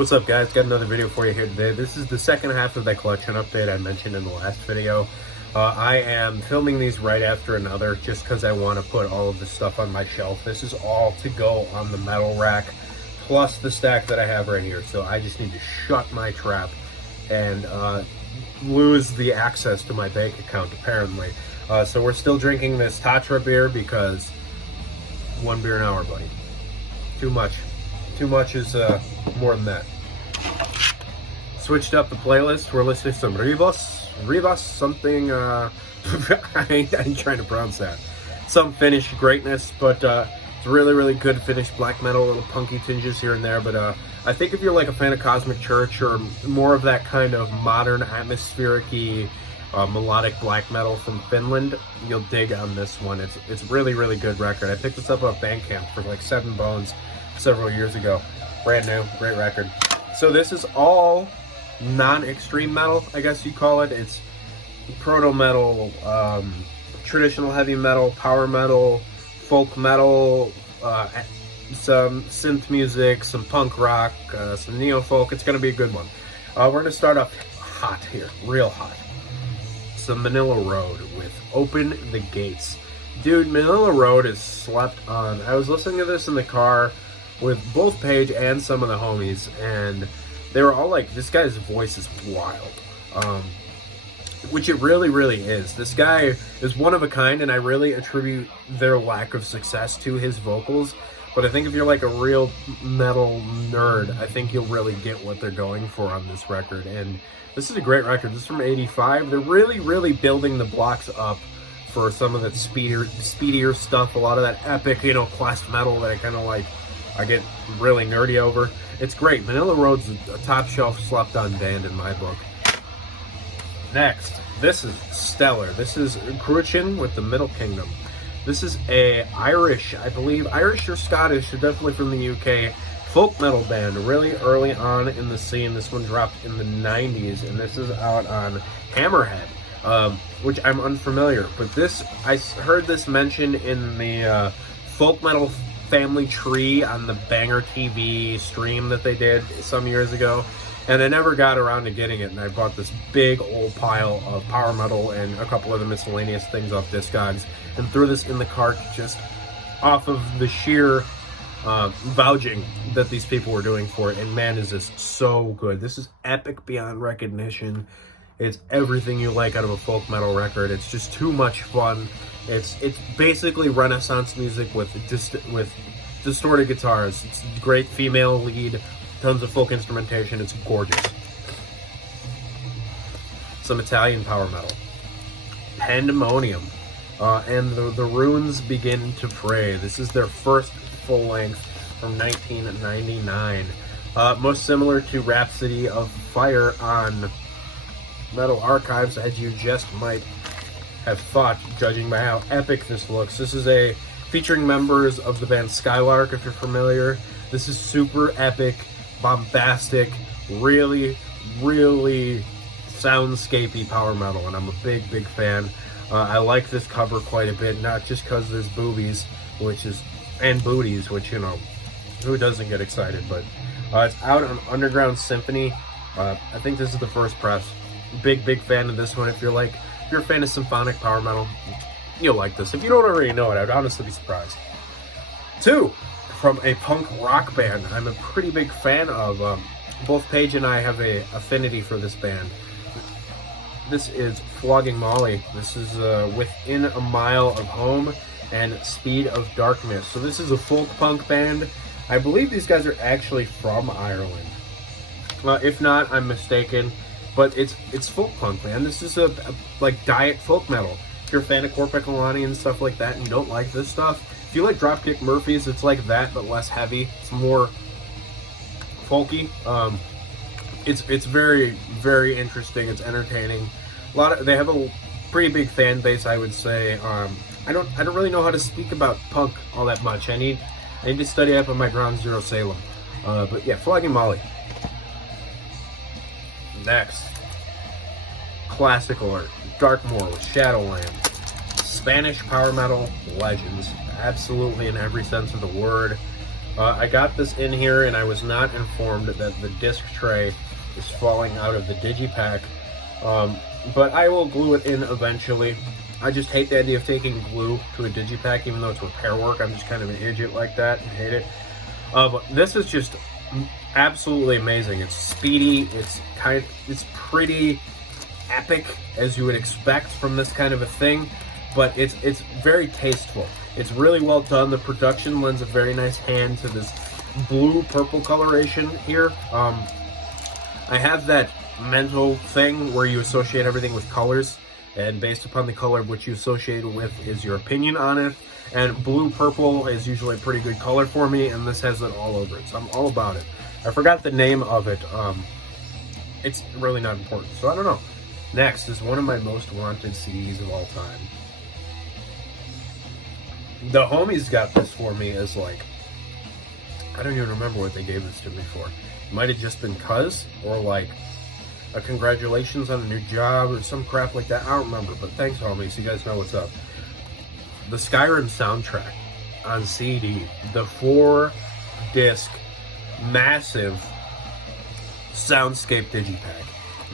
What's up, guys? Got another video for you here today. This is the second half of that collection update I mentioned in the last video. I am filming these right after another just because I want to put all of this stuff on my shelf. This is all to go on the metal rack, plus the stack that I have right here. So I just need to shut my trap and lose the access to my bank account, apparently. So we're still drinking this Tatra beer because 1 beer an hour, buddy. Too much. Too much is more than that. Switched up the playlist. We're listening to some Rivas, something, I ain't trying to pronounce that. Some Finnish greatness, but it's really, really good Finnish black metal, little punky tinges here and there. But I think if you're like a fan of Cosmic Church or more of that kind of modern atmospheric-y melodic black metal from Finland, you'll dig on this one. It's really, really good record. I picked this up on Bandcamp for like 7 bones several years ago. Brand new, great record. So this is all non-extreme metal, I guess you call it. It's proto metal, traditional heavy metal, power metal, folk metal, some synth music, some punk rock, some neo-folk. It's gonna be a good one. We're gonna start off hot here, real hot. Some Manila Road with Open the Gates. Dude, Manila Road is slept on. I was listening to this in the car with both Paige and some of the homies, and they were all like, this guy's voice is wild. Which it really, really is. This guy is one of a kind, and I really attribute their lack of success to his vocals. But I think if you're like a real metal nerd, I think you'll really get what they're going for on this record. And this is a great record. This is from '85. They're really, really building the blocks up for some of that speedier stuff. A lot of that epic, quest metal that I kind of like. I get really nerdy over. It's great. Manila Road's a top shelf slept on band in my book. Next, this is stellar. This is Cruachan with the Middle Kingdom. This is a Irish, I believe, Irish or Scottish, or definitely from the UK, folk metal band, really early on in the scene. This one dropped in the 90s, and this is out on Hammerhead, which I'm unfamiliar. But this, I heard this mentioned in the folk metal family tree on the Banger TV stream that they did some years ago, and I never got around to getting it, and I bought this big old pile of power metal and a couple of the miscellaneous things off Discogs and threw this in the cart just off of the sheer vouching that these people were doing for it. And man, is this so good. This is epic beyond recognition. It's everything you like out of a folk metal record. It's just too much fun. It's basically Renaissance music with distorted guitars. It's great female lead, tons of folk instrumentation. It's gorgeous. Some Italian power metal. Pandemonium. And the runes begin to pray. This is their first full length from 1999. Most similar to Rhapsody of Fire on Metal Archives, as you just might have thought, judging by how epic this looks. This is featuring members of the band Skyward, if you're familiar. This is super epic, bombastic, really, really soundscapey power metal, and I'm a big, big fan. I like this cover quite a bit, not just because there's boobies, and booties, which, who doesn't get excited, but it's out on Underground Symphony. I think this is the first press. Big, big fan of this one. If you're a fan of symphonic power metal, you'll like this. If you don't already know it, I'd honestly be surprised. 2, from a punk rock band I'm a pretty big fan of. Both Paige and I have a affinity for this band. This is Flogging Molly. This is Within a Mile of Home and Speed of Darkness. So this is a folk punk band. I believe these guys are actually from Ireland. If not, I'm mistaken. But it's folk punk, man. This is a like diet folk metal. If you're a fan of Korpiklani and stuff like that and you don't like this stuff, if you like Dropkick Murphys, it's like that but less heavy. It's more folky. It's very, very interesting. It's entertaining. They have a pretty big fan base, I would say. I don't really know how to speak about punk all that much. I need to study up on my Ground Zero Salem. But yeah, Flogging Molly. Next, classical art, Darkmoor with Shadowlands. Spanish power metal legends, absolutely in every sense of the word. I got this in here and I was not informed that the disc tray is falling out of the digipack, but I will glue it in eventually. I just hate the idea of taking glue to a digipack, even though it's repair work. I'm just kind of an idiot like that and hate it. But this is just absolutely amazing. It's speedy. It's pretty epic, as you would expect from this kind of a thing, but it's very tasteful. It's really well done. The production lends a very nice hand to this blue-purple coloration here. I have that mental thing where you associate everything with colors, and based upon the color which you associate with is your opinion on it. And blue-purple is usually a pretty good color for me, and this has it all over it, so I'm all about it. I forgot the name of it. It's really not important, so I don't know. Next is one of my most wanted CDs of all time. The homies got this for me as like, I don't even remember what they gave this to me for. It might have just been cuz, or like a congratulations on a new job or some crap like that. I don't remember, but thanks homies, you guys know what's up. The Skyrim Soundtrack on CD, the 4-disc massive soundscape digipack.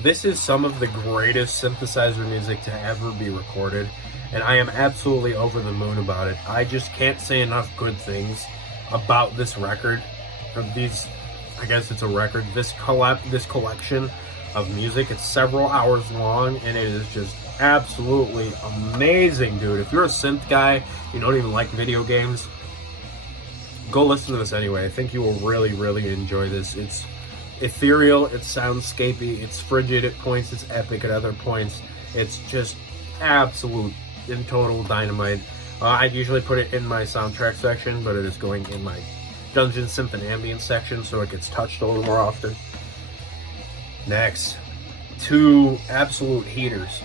This is some of the greatest synthesizer music to ever be recorded, and I am absolutely over the moon about it. I just can't say enough good things about this record. I guess it's a record. This collection of music. It's several hours long, and it is just absolutely amazing, dude. If you're a synth guy, you don't even like video games, go listen to this anyway. I think you will really, really enjoy this. It's ethereal, it's soundscapey, it's frigid at points, it's epic at other points. It's just absolute and total dynamite. I'd usually put it in my soundtrack section, but it is going in my Dungeon Synth and Ambient section, so it gets touched a little more often. Next, 2 absolute heaters.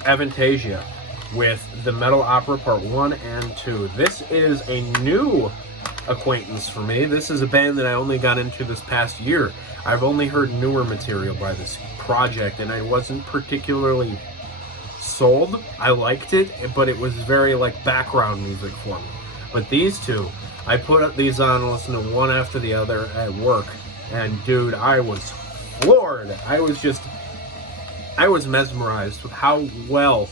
Avantasia with the Metal Opera Part 1 and 2. This is a new acquaintance for me. This is a band that I only got into this past year. I've only heard newer material by this project, and I wasn't particularly sold. I liked it, but it was very like background music for me. But these two, I put these on and listened to one after the other at work, and dude, I was floored. I was mesmerized with how well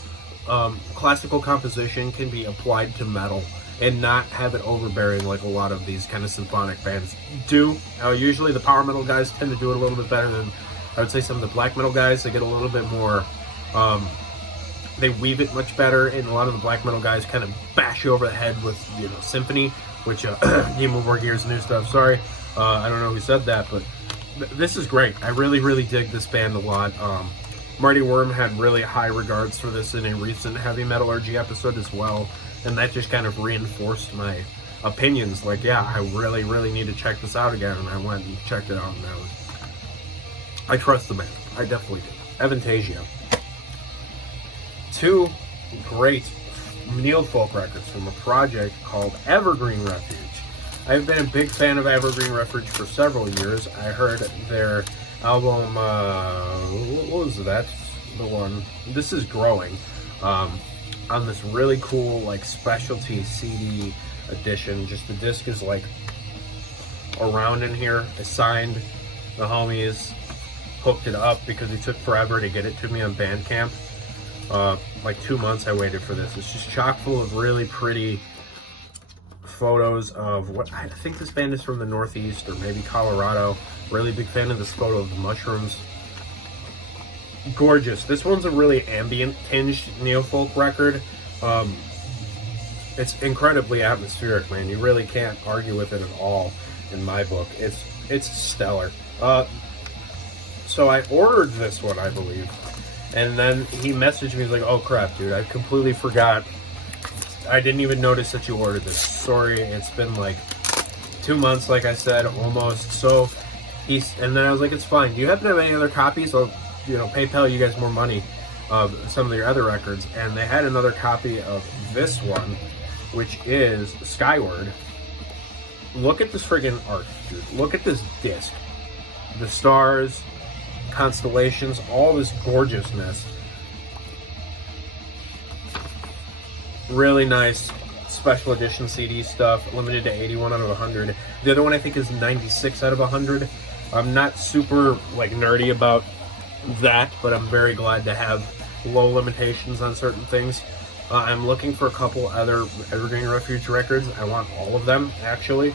classical composition can be applied to metal and not have it overbearing like a lot of these kind of symphonic bands do. Usually the power metal guys tend to do it a little bit better than, I would say, some of the black metal guys. They get a little bit more, they weave it much better, and a lot of the black metal guys kind of bash you over the head with, you know, symphony, which, Game Over Gears new stuff, sorry. I don't know who said that, but this is great. I really, really dig this band a lot. Marty Worm had really high regards for this in a recent Heavy Metallurgy episode as well, and that just kind of reinforced my opinions. Like, yeah, I really, really need to check this out again, and I went and checked it out, and I trust the band. I definitely do. Avantasia. 2 great neo-folk records from a project called Evergreen Refuge. I've been a big fan of Evergreen Refuge for several years. I heard their album, what was that? The one, This Is Growing, on this really cool, like, specialty CD edition. Just the disc is, like, around in here. I signed the homies, hooked it up because it took forever to get it to me on Bandcamp. Like 2 months I waited for this. It's just chock full of really pretty photos of what I think this band is from the Northeast or maybe Colorado. Really big fan of this photo of the mushrooms. Gorgeous. This one's a really ambient tinged neo-folk record. It's incredibly atmospheric, man. You really can't argue with it at all in my book. It's stellar. So I ordered this one, I believe, and then he messaged me, he's like, oh crap, dude, I completely forgot. I didn't even notice that you ordered this. Sorry, it's been like 2 months, like I said, almost. So and then I was like, it's fine. Do you happen to have any other copies? I'll, you know, PayPal you guys more money of some of your other records. And they had another copy of this one, which is Skyward. Look at this friggin' art, dude. Look at this disc. The stars, constellations, all this gorgeousness. Really nice special edition CD stuff, limited to 81 out of 100. The other one I think is 96 out of 100. I'm not super like nerdy about that, but I'm very glad to have low limitations on certain things. I'm looking for a couple other Evergreen Refuge records. I want all of them, actually.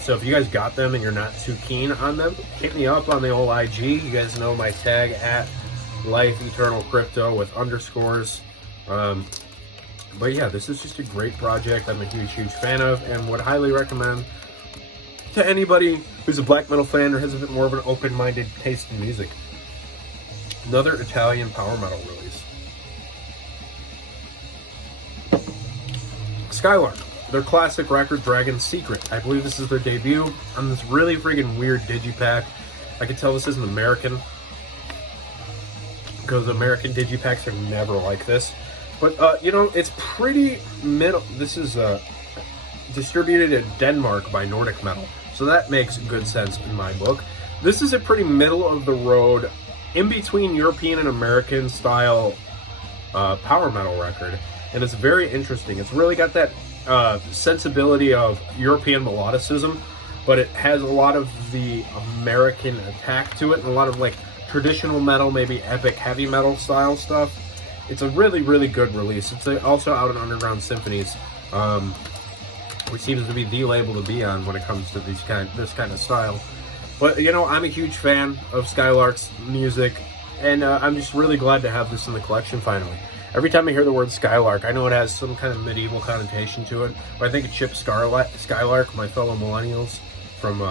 So if you guys got them and you're not too keen on them, hit me up on the old IG. You guys know my tag at Life Eternal Crypto with underscores. But yeah, this is just a great project I'm a huge fan of, and would highly recommend to anybody who's a black metal fan or has a bit more of an open-minded taste in music. Another Italian power metal release. Skyward, their classic record, Dragon's Secret. I believe this is their debut on this really friggin' weird digipack. I can tell this isn't American, because American digipacks are never like this. But, you know, it's pretty middle. This is distributed in Denmark by Nordic Metal, so that makes good sense in my book. This is a pretty middle-of-the-road, in-between European and American style power metal record, and it's very interesting. It's really got that sensibility of European melodicism, but it has a lot of the American attack to it, and a lot of, like, traditional metal, maybe epic heavy metal style stuff. It's a really good release. It's also out on Underground Symphonies, which seems to be the label to be on when it comes to this kind of style. But, you know, I'm a huge fan of Skylark's music, and I'm just really glad to have this in the collection finally. Every time I hear the word Skylark, I know it has some kind of medieval connotation to it, but I think of Chip Skylark, my fellow millennials from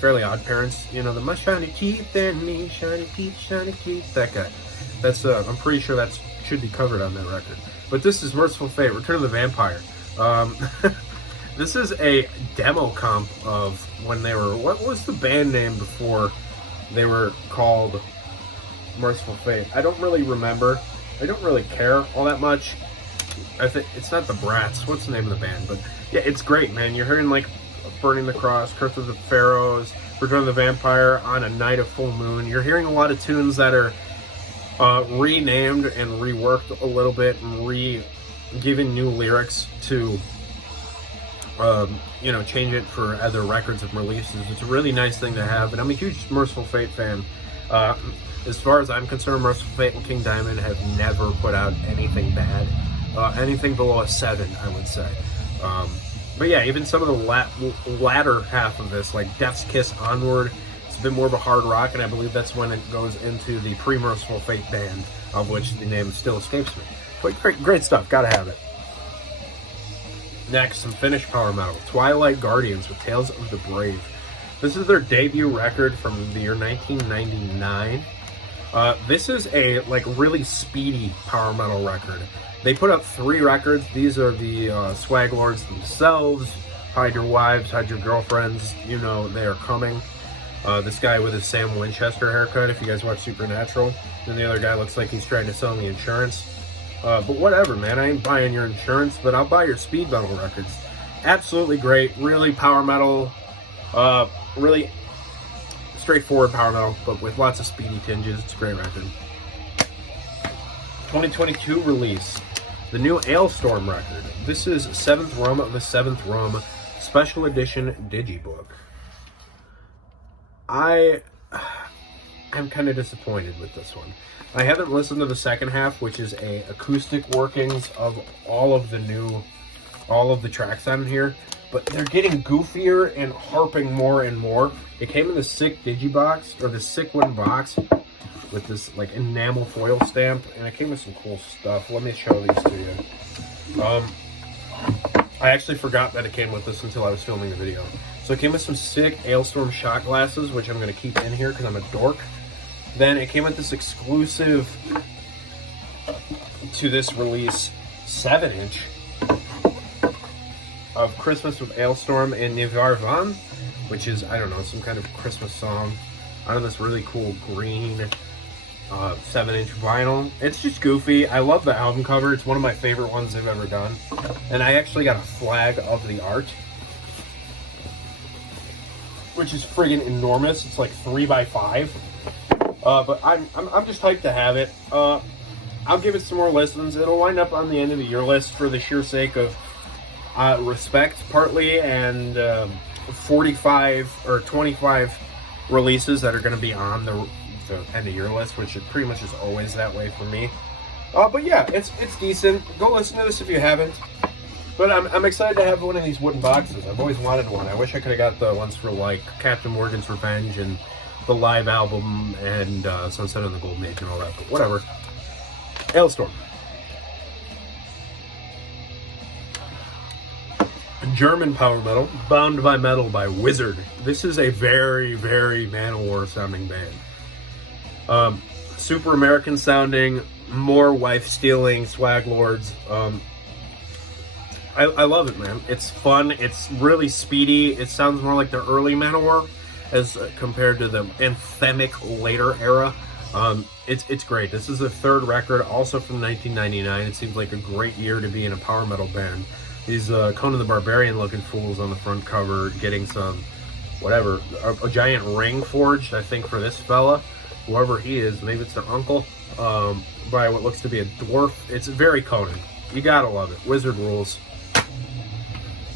Fairly Odd Parents. You know, the my shiny teeth and me, shiny teeth, that guy. That's I'm pretty sure that should be covered on that record. But this is Mercyful Faith, Return of the Vampire. This is a demo comp of when they were, what was the band name before they were called Mercyful Faith? I don't really remember. I don't really care all that much. I think it's not the Brats. What's the name of the band? But yeah, it's great, man. You're hearing like Burning the Cross, Curse of the Pharaohs, Return of the Vampire, On a Night of Full Moon. You're hearing a lot of tunes that are renamed and reworked a little bit and given new lyrics to you know, change it for other records and releases. It's a really nice thing to have, and I'm a huge Mercyful Fate fan. As far as I'm concerned, Mercyful Fate and King Diamond have never put out anything bad. Anything below a 7, I would say. But yeah, even some of the latter half of this, like Death's Kiss onward, it's a bit more of a hard rock, and I believe that's when it goes into the pre-Mercyful Fate band, of which the name still escapes me. But great stuff, gotta have it. Next, some Finnish power metal, Twilight Guardians with Tales of the Brave. This is their debut record from the year 1999. This is a like really speedy power metal record. They put up 3 records. These are the swag lords themselves. Hide your wives, hide your girlfriends. You know they are coming. This guy with his Sam Winchester haircut, if you guys watch Supernatural. And the other guy looks like he's trying to sell me insurance. But whatever, man. I ain't buying your insurance, but I'll buy your speed metal records. Absolutely great. Really power metal. Really straightforward power metal, but with lots of speedy tinges. It's a great record. 2022 release. The new Ailstorm record. This is 7th Rum of the 7th Rum Special Edition Digibook. I'm kind of disappointed with this one. I haven't listened to the second half, which is a acoustic workings of all of the tracks on here, but they're getting goofier and harping more and more. It came in the sick digibox, or the sick wooden box, with this like enamel foil stamp, and it came with some cool stuff. Let me show these to you. I actually forgot that it came with this until I was filming the video. So it came with some sick Ailstorm shot glasses, which I'm going to keep in here because I'm a dork. Then it came with this exclusive to this release 7-inch of Christmas with Ailstorm and Nivarvan, which is, I don't know, some kind of Christmas song on this really cool green 7-inch vinyl. It's just goofy. I love the album cover. It's one of my favorite ones they've ever done. And I actually got a flag of the art, which is friggin' enormous. It's like 3x5. But I'm just hyped to have it. I'll give it some more listens. It'll wind up on the end of the year list for the sheer sake of respect, partly, and 45 or 25 releases that are going to be on the end of year list, which it pretty much is always that way for me. But yeah, it's decent. Go listen to this if you haven't. But I'm excited to have one of these wooden boxes. I've always wanted one. I wish I could have got the ones for like Captain Morgan's Revenge and the live album and Sunset on the Golden Age and all that. But whatever. Hailstorm. German power metal, Bound by Metal by Wizard. This is a very, very Manowar sounding band. Super American sounding, more wife-stealing swag lords. I love it, man. It's fun. It's really speedy. It sounds more like the early Manowar as compared to the anthemic later era. It's great. This is the third record, also from 1999. It seems like a great year to be in a power metal band. These Conan the Barbarian looking fools on the front cover, getting some, whatever, a giant ring forged, I think, for this fella. Whoever he is, maybe it's their uncle, by what looks to be a dwarf. It's very Conan. You gotta love it. Wizard rules.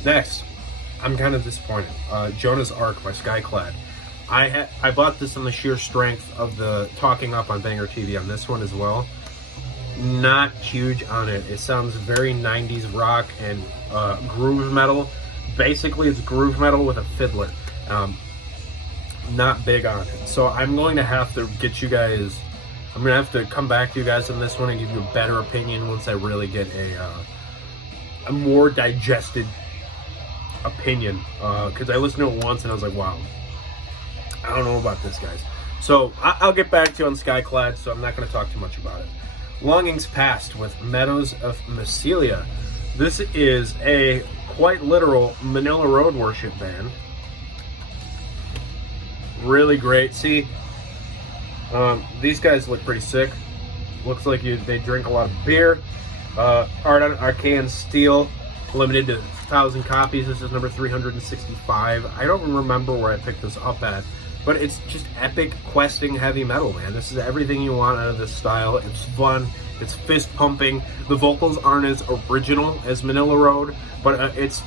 Next, I'm kind of disappointed. Jonahs Arc by Skyclad. I bought this on the sheer strength of the talking up on Banger TV on this one as well. Not huge on it. It sounds very 90s rock and groove metal. Basically, it's groove metal with a fiddler. Not big on it. So I'm going to have to get you guys... I'm going to have to come back to you guys on this one and give you a better opinion once I really get a more digested opinion. Because I listened to it once and I was like, wow. I don't know about this, guys. So I'll get back to you on Skyclad, so I'm not going to talk too much about it. Longings Past with Meadows of Massilia. This is a quite literal Manila Road worship band. Really great. See, these guys look pretty sick. Looks like they drink a lot of beer. Art on Arcane Steel, limited to 1,000 copies. This is number 365. I don't remember where I picked this up at, but it's just epic questing heavy metal, man. This is everything you want out of this style. It's fun. It's fist pumping. The vocals aren't as original as Manila Road, but it's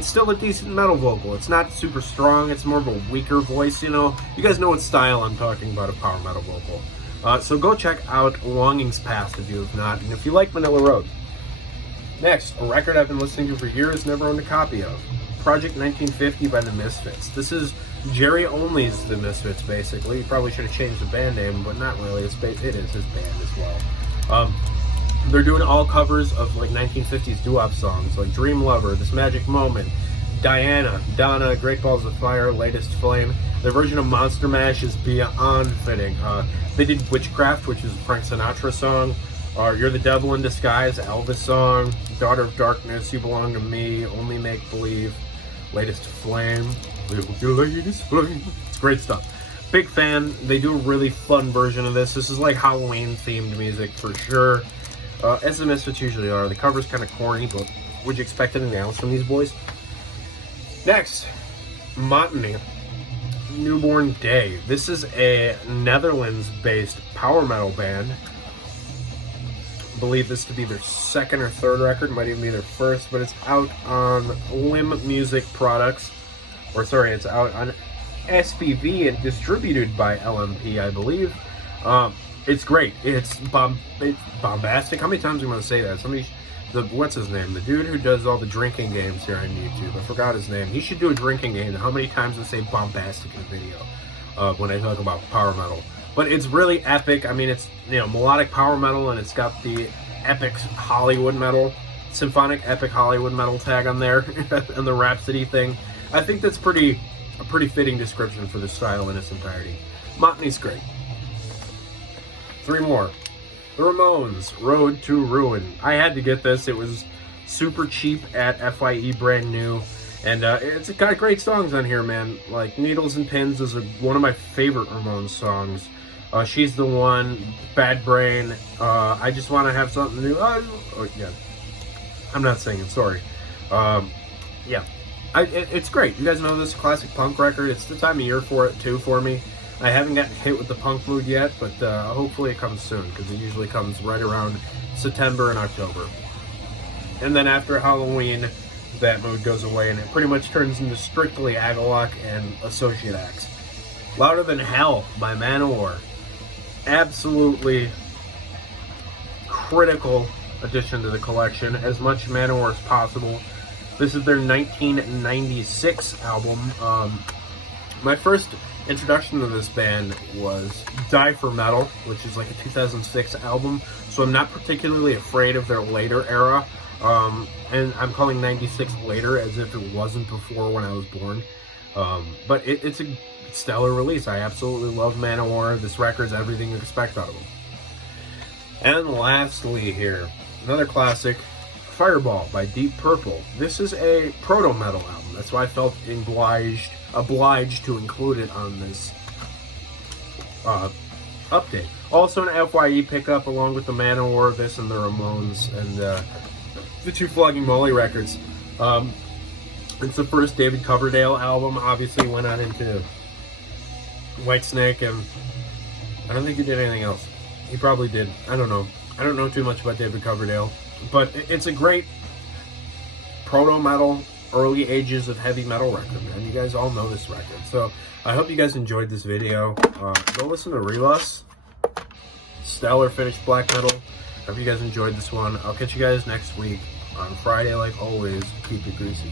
still a decent metal vocal. It's not super strong. It's more of a weaker voice, you know. You guys know what style I'm talking about, a power metal vocal. So go check out Longings Past if you have not, and if you like Manila Road. Next, a record I've been listening to for years, never owned a copy of. Project 1950 by the Misfits. This is Jerry Only's The Misfits, basically. You probably should have changed the band name, but not really. It is his band as well. They're doing all covers of like 1950s doo-wop songs, like Dream Lover, This Magic Moment, Diana, Donna, Great Balls of Fire, Latest Flame. Their version of Monster Mash is beyond fitting. They did Witchcraft, which is a Frank Sinatra song. You're the Devil in Disguise, Elvis song. Daughter of Darkness, You Belong to Me, Only Make Believe, Latest Flame, Little Latest Flame. It's great stuff. Big fan. They do a really fun version of this. This is like Halloween themed music for sure. As the Misfits usually are. The cover's kind of corny, but would you expect anything else from these boys? Next, Martini Newborn Day. This is a Netherlands-based power metal band. I believe this to be their second or third record, might even be their first, but it's out on Limb Music Products. Or sorry, it's out on SPV and distributed by LMP, I believe. It's great. It's bombastic. How many times am I going to say that? What's his name? The dude who does all the drinking games here on YouTube. I forgot his name. He should do a drinking game. How many times I say bombastic in a video when I talk about power metal? But it's really epic. I mean, it's, you know, melodic power metal, and it's got the epic Hollywood metal, symphonic epic Hollywood metal tag on there, and the Rhapsody thing. I think that's a pretty fitting description for the style in its entirety. Martini's great. Three more. The Ramones, Road to Ruin. I had to get this. It was super cheap at FYE, brand new. And it's got great songs on here, man. Like Needles and Pins is one of my favorite Ramones songs. She's the One, Bad Brain, I Just Want to Have Something New. Yeah. I'm not singing, sorry. Yeah. It's great. You guys know this classic punk record. It's the time of year for it, too, for me. I haven't gotten hit with the punk mood yet, but hopefully it comes soon, because it usually comes right around September and October. And then after Halloween, that mood goes away, and it pretty much turns into strictly Agalok and associate acts. Louder Than Hell by Manowar. Absolutely critical addition to the collection. As much Manowar as possible. This is their 1996 album. My first introduction to this band was Die for Metal, which is like a 2006 album, so I'm not particularly afraid of their later era. And I'm calling 96 later as if it wasn't before when I was born. But it's a stellar release. I absolutely love Manowar. This record's everything you expect out of them. And lastly here, another classic, Fireball by Deep Purple. This is a proto-metal album. That's why I felt obliged to include it on this update. Also an FYE pickup along with the Manowar, this and the Ramones, and the two Flogging Molly records. It's the first David Coverdale album. Obviously went on into Whitesnake, and I don't think he did anything else. He probably did. I don't know. I don't know too much about David Coverdale, but it's a great proto-metal, early ages of heavy metal record, man. You guys all know this record. So I hope you guys enjoyed this video. Go listen to Rivas. Stellar finished black metal. Hope you guys enjoyed this one. I'll catch you guys next week on Friday, like always. Keep it greasy.